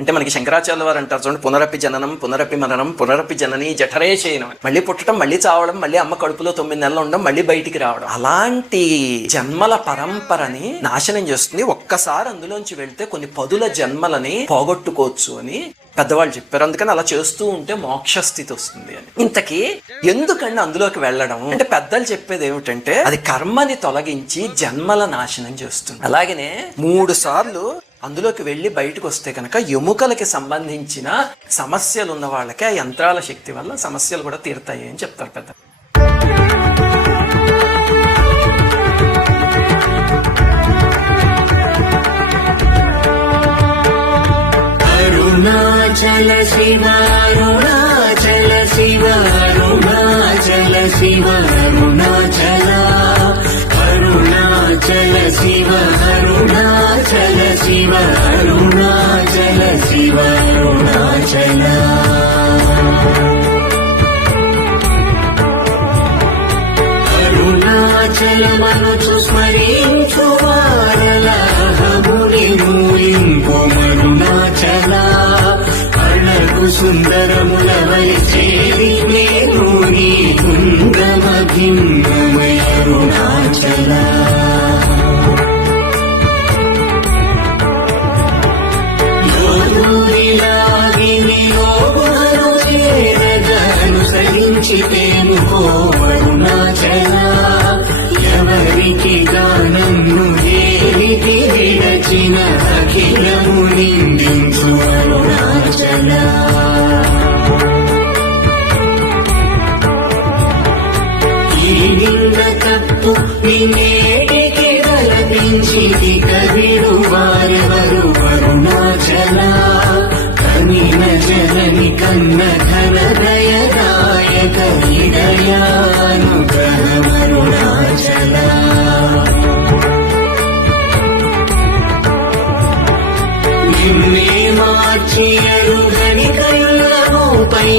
అంటే మనకి శంకరాచార్య వారు అంటారు చూడండి, పునరపి జననం పునరపి మరణం పునరపి జనని జఠరే శయనం. మళ్ళీ పుట్టడం, మళ్ళీ చావడం, మళ్ళీ అమ్మ కడుపులో 9 నెలలు ఉండడం, మళ్ళీ బయటికి రావడం. అలాంటి జన్మల పరంపరని నాశనం చేస్తుంది. ఒక్కసారి అందులోంచి వెళ్తే కొన్ని పదుల జన్మలని పోగొట్టుకోవచ్చు అని పెద్దవాళ్ళు చెప్పారు. అందుకని అలా చేస్తూ ఉంటే మోక్ష స్థితి వస్తుంది అని. ఇంతకీ ఎందుకండి అందులోకి వెళ్ళడం అంటే పెద్దలు చెప్పేది ఏమిటంటే అది కర్మని తొలగించి జన్మల నాశనం చేస్తుంది. అలాగనే 3 సార్లు అందులోకి వెళ్ళి బయటకు వస్తే కనుక ఎముకలకి సంబంధించిన సమస్యలు ఉన్న వాళ్ళకి ఆ యంత్రాల శక్తి వల్ల సమస్యలు కూడా తీరుతాయి అని చెప్తారు పెద్ద. అరుణాచల శివ అరుణాచల శివ అరుణాచల శివ అరుణాచల అరుణాచల శివ అరుణాచల శివ అరుణాచల శివ అరుణాచల. అరుణాచలమనుచు స్మరించు వారల అహముని మూలింపు అరుణాచల. అణకు సుందరములవై చేరి నేను నీ కుంగమ భిన్నమై అరుణాచల. అనుసరించితేను అరుణాచల. ఎవరికి గానము ఏరికి విడచిన అఖిలము నిందించు అరుణాచల. ఈ నింద తప్పు నిన్నేటికి కల్పించిది కవిడు వారెవరు అరుణాచల. కనిన జనని కన్న ఘన దయదాయక హృదయానుగ్రహమరుణాచల. నిన్నే మార్చి అరుగని కళ్ళ పై